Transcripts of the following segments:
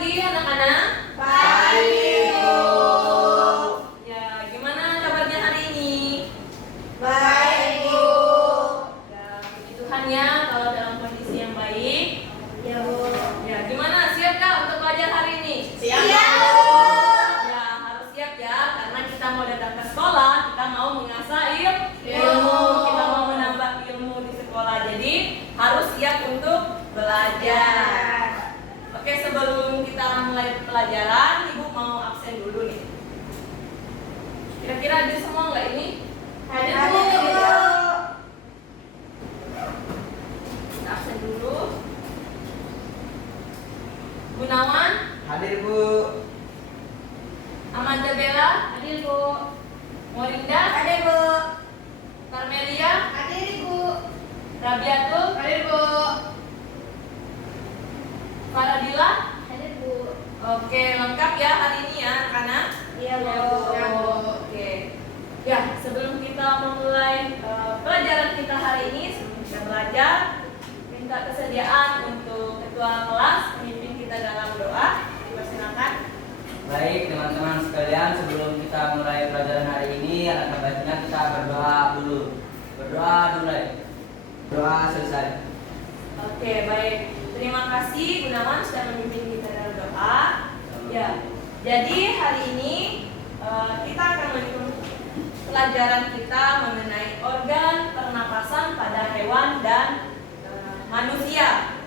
pagi anak-anak. Pagi, Bu. Ya, gimana kabarnya hari ini? Baik, Bu. Ya, puji Tuhan ya kalau dalam kondisi yang baik. Ya, Bu. Ya, gimana? Siap kah untuk belajar hari ini? Siap, Ya, Bu. harus siap ya karena kita mau datang ke sekolah, kita mau mengasah ilmu, kita mau menambah ilmu di sekolah. Jadi, harus siap untuk belajar. Oke, sebelum kita mulai pelajaran, Ibu mau absen dulu nih. Kira-kira ada semua nggak ini? Hadir, Bu. Bu. Kita absen dulu. Gunawan, Hadir, Bu. Amanda Bella, hadir Bu. Morinda, Hadir, Bu. Carmelia, Hadir, Bu. Rabiatul, Hadir, Bu. Faradila. Hadir, Bu. Oke, lengkap ya hari ini ya anak-anak. Iya, Bu. Ya, Bu. Oke. Ya, sebelum kita memulai pelajaran kita hari ini, sebelum kita belajar, minta kesediaan untuk ketua kelas memimpin kita dalam doa. Dipersilakan. Baik, teman-teman sekalian, sebelum kita mulai pelajaran hari ini, alangkah baiknya kita berdoa dulu. Berdoa dimulai. Doa selesai. Oke, baik. Terima kasih Gunawan sudah memimpin kita dalam doa. Ya, jadi hari ini kita akan melanjutkan pelajaran kita mengenai organ pernapasan pada hewan dan manusia.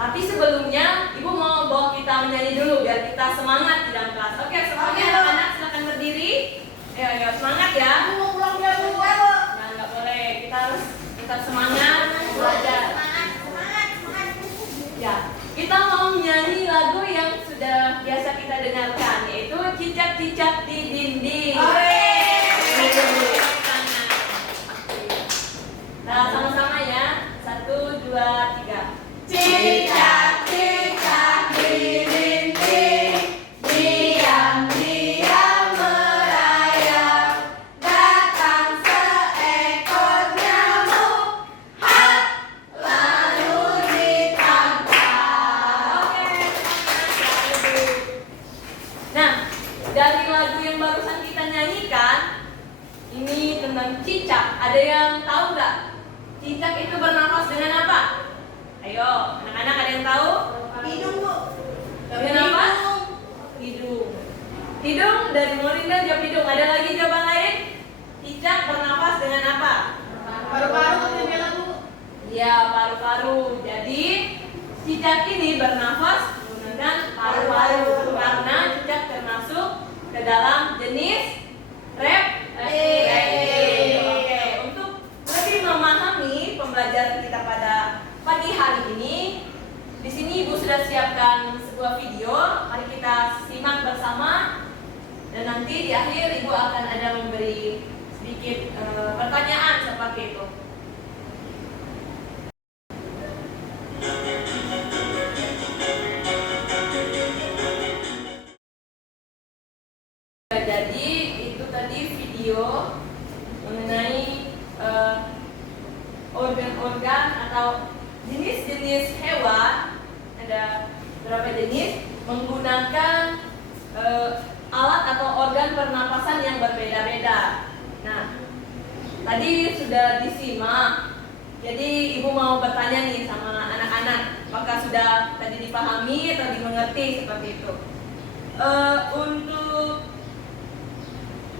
Tapi sebelumnya, Ibu mau bawa kita menyanyi dulu biar kita semangat di dalam kelas. Oke, semuanya anak-anak silakan berdiri. Ayo, semangat ya. Bu, pulang dia, Bu. Ya, Bu. Nah, nggak boleh. Kita harus tetap semangat belajar. Ya, kita mau menyanyi lagu yang sudah biasa kita dengarkan, yaitu Cicak-cicak di dinding. Nah, sama-sama ya. 1, 2, 3. Cicak-cicak di dinding, diam-diam merayap, datang seekor nyamuk, hap, lalu ditangkap. Oke, nah, dari lagu yang barusan kita nyanyikan, ini tentang cicak. Ada yang tahu nggak? Cicak itu bernafas dengan apa? Ayo, anak-anak ada yang tahu? Hidung, Bu. Dengan apa? Hidung. Hidung dari Morinda jawab hidung. Ada lagi jawaban lain? Cicak bernafas dengan apa? Paru-paru katanya Bella, Bu. Ya, paru-paru. Jadi cicak ini bernafas menggunakan paru-paru karena cicak termasuk ke dalam jenis reptil. Oke, untuk lebih memahami pembelajaran kita pada pagi hari ini, di sini Ibu sudah siapkan sebuah video. Mari kita simak bersama. Dan nanti di akhir Ibu akan ada memberi sedikit pertanyaan seperti itu. Jadi itu tadi video mengenai organ-organ atau jenis-jenis hewan. Ada berapa jenis menggunakan alat atau organ pernapasan yang berbeda-beda. Nah, tadi sudah disimak. Jadi Ibu mau bertanya nih sama anak-anak, apakah sudah tadi dipahami atau dimengerti seperti itu? Untuk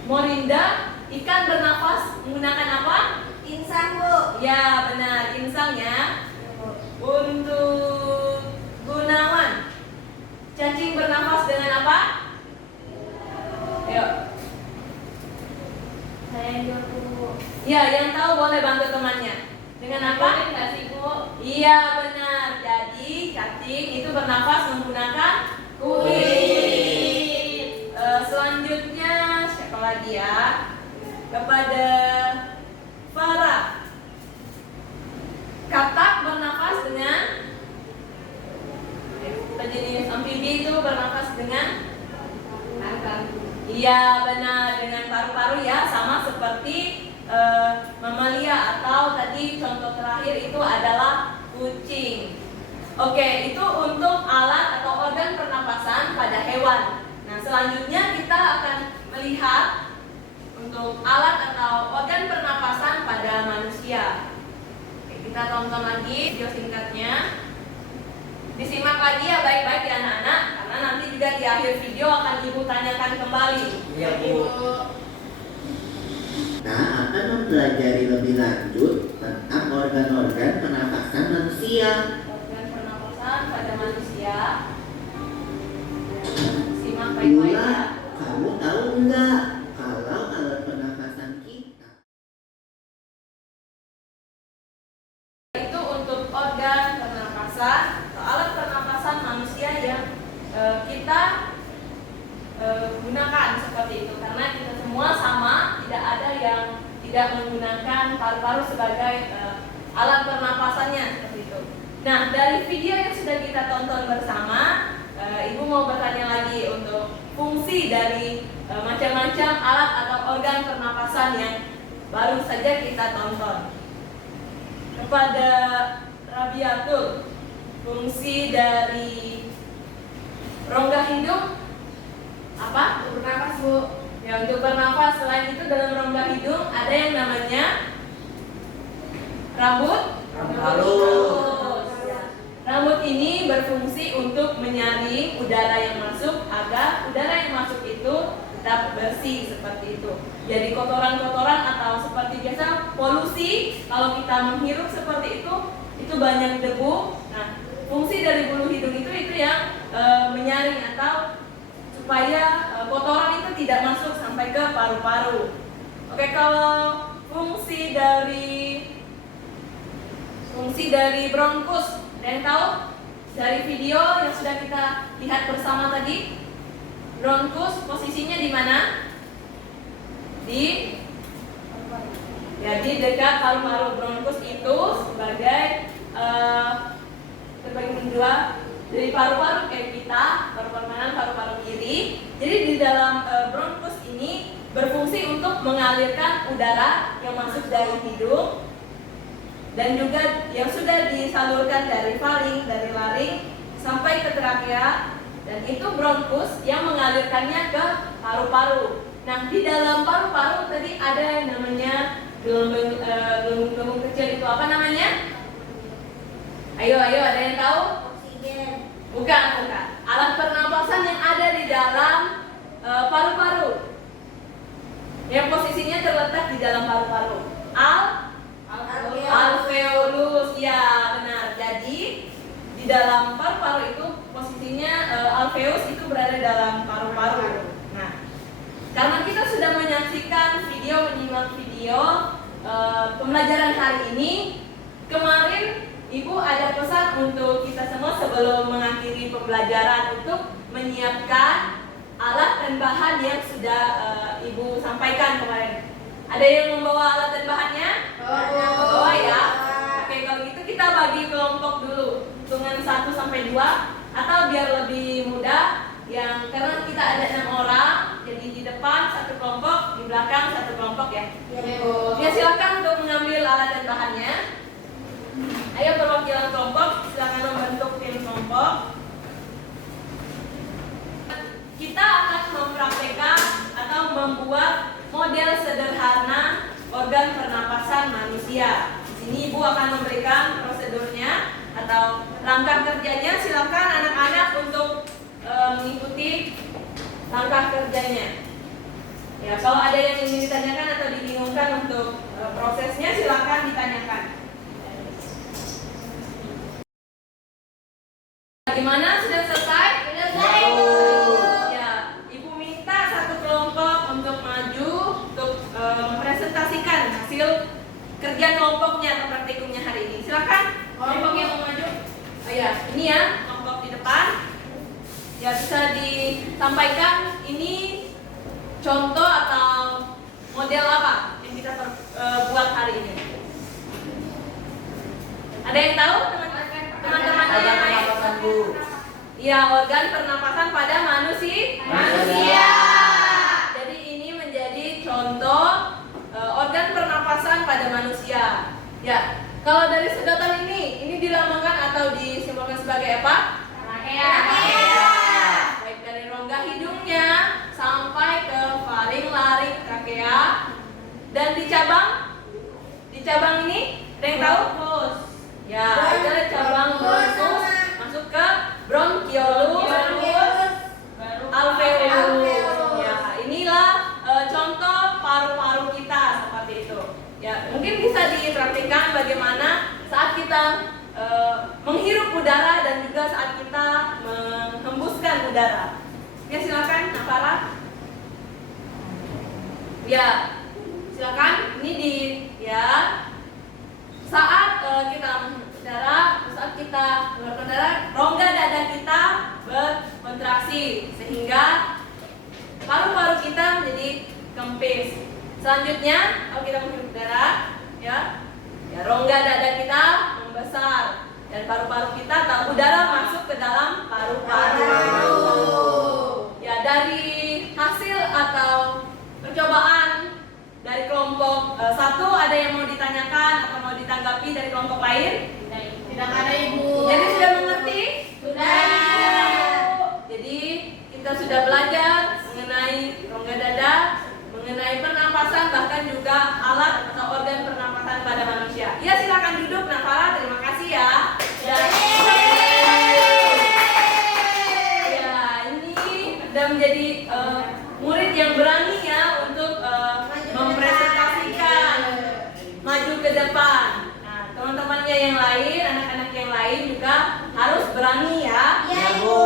Morinda, ikan bernafas menggunakan apa? Insang, Bu. Ya, benar, insangnya. Untuk Gunawan, cacing bernafas dengan apa? Yuk. Saya jawab, Bu. Ya, yang tahu boleh bantu temannya. Dengan apa? Nggak sih, Bu? Iya, benar. Jadi, cacing itu bernafas menggunakan kulit. Selanjutnya, siapa lagi ya? Kepada Farah. Katak bernafas dengan jenis amfibi itu bernafas dengan iya, benar, dengan paru-paru ya, sama seperti mamalia atau tadi contoh terakhir itu adalah kucing. Oke, itu untuk alat atau organ pernapasan pada hewan. Nah, selanjutnya kita akan melihat untuk alat atau organ pernapasan pada manusia. Oke, kita tonton lagi video singkatnya. Disimak lagi ya baik-baik ya anak-anak, karena nanti juga di akhir video akan Ibu tanyakan kembali. Iya, Bu. Kita akan mempelajari lebih lanjut tentang organ-organ pernapasan manusia. Organ pernapasan pada manusia. Simak baik-baik Lula, ya. kamu tahu enggak kalau alat pernapasan kita Itu untuk organ pernapasan atau alat pernapasan manusia yang kita gunakan seperti itu, karena kita semua sama, tidak ada yang tidak menggunakan paru-paru sebagai alat pernapasannya seperti itu. Nah, dari video yang sudah kita tonton bersama, Ibu mau bertanya lagi untuk fungsi dari macam-macam alat atau organ pernapasan yang baru saja kita tonton. Kepada Rabiatul, fungsi dari rongga hidung apa? Untuk bernapas, Bu. Ya, untuk bernapas. Selain itu dalam rongga hidung ada yang namanya rambut halus. Ya. Rambut ini berfungsi untuk menyaring udara yang masuk agar udara yang masuk itu tetap bersih seperti itu. Jadi kotoran-kotoran atau seperti biasa polusi, kalau kita menghirup seperti itu banyak debu. Nah, fungsi dari bulu hidung itu yang menyaring atau supaya kotoran itu tidak masuk sampai ke paru-paru. Oke, kalau fungsi dari bronkus, ada yang tahu? Dari video yang sudah kita lihat bersama tadi, bronkus posisinya di mana? Di dekat paru-paru. Bronkus itu sebagai terbagi menjadi dari paru-paru kayak kita, paru-paru kanan, paru-paru kiri. Jadi di dalam bronkus ini berfungsi untuk mengalirkan udara yang masuk dari hidung dan juga yang sudah disalurkan dari faring, dari laring sampai ke trakea, dan itu bronkus yang mengalirkannya ke paru-paru. Nah, di dalam paru-paru tadi ada yang namanya gelembung kecil, itu apa namanya? Ayo, ada yang tahu? Oksigen. Bukan. Alat pernapasan yang ada di dalam paru-paru. Yang posisinya terletak di dalam paru-paru. Alveolus. Ya, benar. Jadi di dalam paru-paru itu posisinya alveus itu berada dalam paru-paru. Nah, karena kita sudah menyimak video pembelajaran hari ini, kemarin Ibu ada pesan untuk kita semua sebelum mengakhiri pembelajaran untuk menyiapkan alat dan bahan yang sudah Ibu sampaikan kemarin. Ada yang membawa alat dan bahannya? Bawa ya. Oke, kalau gitu kita bagi kelompok dulu, hitungan 1 sampai 2, atau biar lebih mudah, karena kita ada 6 orang, jadi di depan satu kelompok, di belakang satu kelompok ya. Ya, silakan untuk mengambil alat dan bahannya. Ayo perwakilan kelompok, silakan membentuk tim kelompok. Kita akan mempraktekkan atau membuat model sederhana organ pernapasan manusia. Di sini Ibu akan memberikan prosedurnya atau langkah kerjanya. Silakan anak-anak untuk mengikuti langkah kerjanya. Ya, kalau ada yang ingin ditanyakan atau dibingungkan untuk prosesnya, silakan ditanyakan. Bagaimana? Sudah selesai? Ya, Ibu minta satu kelompok untuk maju untuk mempresentasikan hasil kerja kelompoknya atau praktikumnya hari ini. Silakan kelompok yang mau maju. Oh ya, ini ya kelompok di depan. Ya, bisa disampaikan ini contoh atau model apa yang kita buat hari ini. Ada yang tahu teman-teman yang lain? Ya, organ pernapasan pada manusia. Jadi ini menjadi contoh organ pernapasan pada manusia. Ya, Kalau dari sedotan ini dilambangkan atau disimbolkan sebagai apa? Trakea. Baik dari rongga hidungnya sampai ke faring, laring, trakea. Dan di cabang ini ada yang tahu? Ya, itu adalah cabang bronkus masuk ke bronchiolus, alveolus. Ya, inilah contoh paru-paru kita seperti itu. Ya, mungkin bisa dipraktikkan bagaimana saat kita menghirup udara dan juga saat kita menghembuskan udara. Ya, silakan, Nafara. Ya, silakan. Saat kita menghirup udara, saat kita mengeluarkan udara, rongga dada kita berkontraksi sehingga paru-paru kita menjadi kempis. Selanjutnya, kalau kita menghirup udara, ya rongga dada kita membesar dan paru-paru kita atau udara masuk ke dalam paru-paru. Ya, dari hasil atau percobaan dari kelompok 1, ada yang mau ditanyakan atau mau ditanggapi dari kelompok lain? Tidak ada, Ibu. Jadi sudah mengerti? Sudah. Jadi kita sudah belajar mengenai rongga dada, mengenai pernapasan, bahkan juga alat atau organ pernapasan pada manusia. Ya, silakan duduk, Nafara. Terima kasih ya. Ya, ini sudah menjadi murid yang berani ya untuk mempresentasikan maju ke depan. Nah, teman-temannya yang lain, anak-anak yang lain juga harus berani ya. Iya, Bu.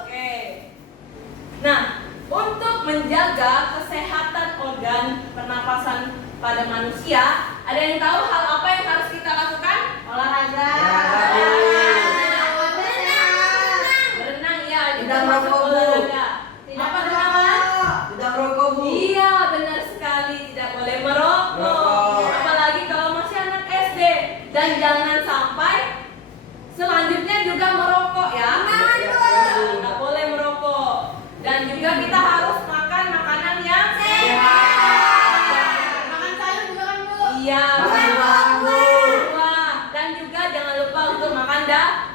Oke. Nah, untuk menjaga kesehatan organ pernapasan pada manusia, ada yang tahu hal apa yang harus kita lakukan? Olahraga. Berenang ya, juga Tidak masuk merokok, Bu. olahraga. Apa teman-teman? Tidak merokok, Bu. Iya, benar sekali, tidak boleh merokok. Merokok. Apalagi kalau masih anak SD. Dan jangan sampai selanjutnya juga merokok ya. Nggak boleh merokok. Dan juga kita harus makan makanan yang sehat. Makan sayur juga kan, Bu? Iya, Makan buah, Bu. buah. Dan juga jangan lupa untuk makan Daging.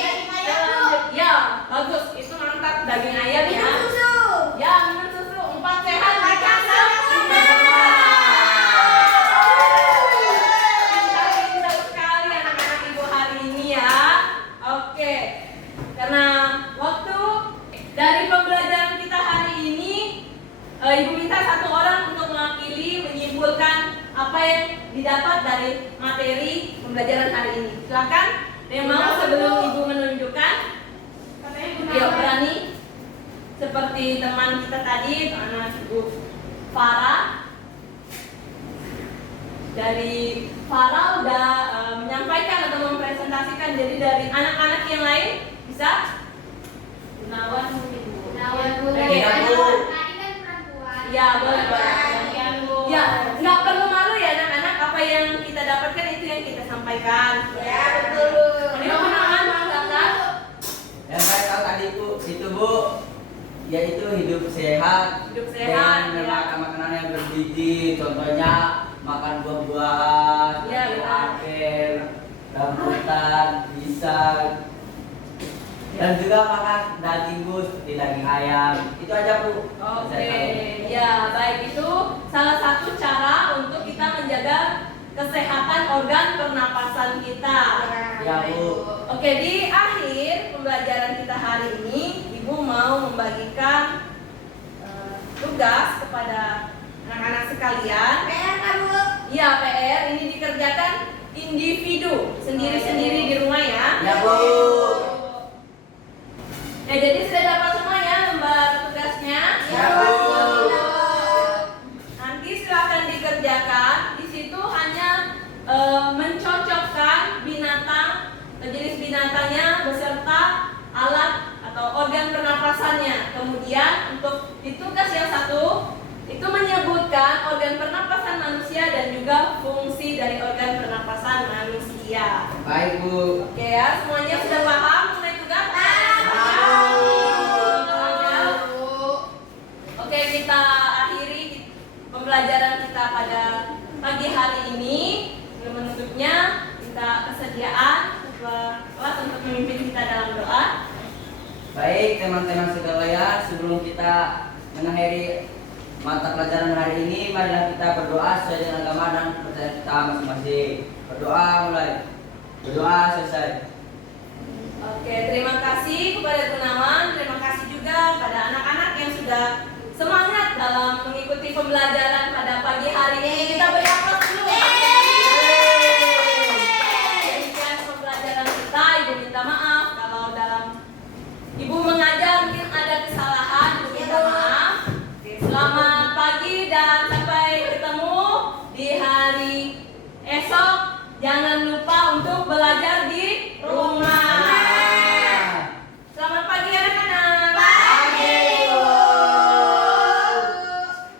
Daging ayam, Bu. Ya, bagus. Itu mantap, daging ayam ya. Minum susu. Ya, minum susu. 4 sehat, 5 Pintar sekali anak-anak ibu hari ini ya. Oke, karena waktu dari pembelajaran kita hari ini, ibu minta 1 orang untuk mewakili menyimpulkan apa yang didapat dari materi pembelajaran hari ini. Silakan. Yang mau sebelum ibu menunjukkan, yuk berani. Seperti teman kita tadi, anak ibu Farah. Dari Farah udah menyampaikan atau mempresentasikan. Jadi dari anak-anak yang lain bisa? Gunawan mungkin, Bu. Gunawan, Bu. Oke, Tadi kan perempuan. Ya, boleh. Ya, nggak perlu malu ya anak-anak. Apa yang kita dapatkan itu yang kita sampaikan. Ya, betul. Ini Gunawan, silakan. Yang saya tahu tadi itu Bu, yaitu hidup sehat. Hidup sehat, dengan ya. makan makanan yang bergizi. Contohnya makan buah-buahan, Ya, betul. apel, rambutan, pisang, dan juga makan daging Bu, seperti daging ayam. Itu aja Bu. Oke, Saya tahu. ya baik, itu salah satu cara untuk kita menjaga kesehatan organ pernapasan kita. Ya, Bu. Oke, di akhir pembelajaran kita hari ini, Ibu mau membagikan tugas kepada anak-anak sekalian. PR kan, Bu? Ya, PR ini dikerjakan individu, sendiri-sendiri di rumah ya. Ya, Bu. Ya, jadi sudah dapat semua ya lembar tugasnya. Ya, Bu. Nanti silakan dikerjakan. Di situ hanya mencocokkan binatang, jenis binatangnya beserta alat atau organ pernapasannya. Kemudian untuk di tugas yang satu itu menyebutkan organ pernapasan manusia dan juga fungsi dari organ pernapasan manusia. Baik Bu. Oke ya, semuanya sudah paham mengenai tugas? Oke, kita akhiri pembelajaran kita pada pagi hari ini menutupnya minta kesediaan ketua kelas untuk memimpin kita dalam doa. Baik teman-teman sekalian, sebelum kita mengakhiri mata pelajaran hari ini, marilah kita berdoa sesuai dengan agama dan kepercayaan kita masing-masing. Berdoa mulai. Berdoa selesai. Oke, terima kasih kepada Gunawan, terima kasih juga pada anak-anak yang sudah semangat dalam mengikuti pembelajaran pada pagi hari ini. Kita beri aplaus dulu. Demikian pembelajaran kita. Ibu minta maaf kalau dalam Ibu mengajar mungkin ada kesalahan. Ibu minta maaf. Oke, selamat pagi dan sampai ketemu di hari esok. Jangan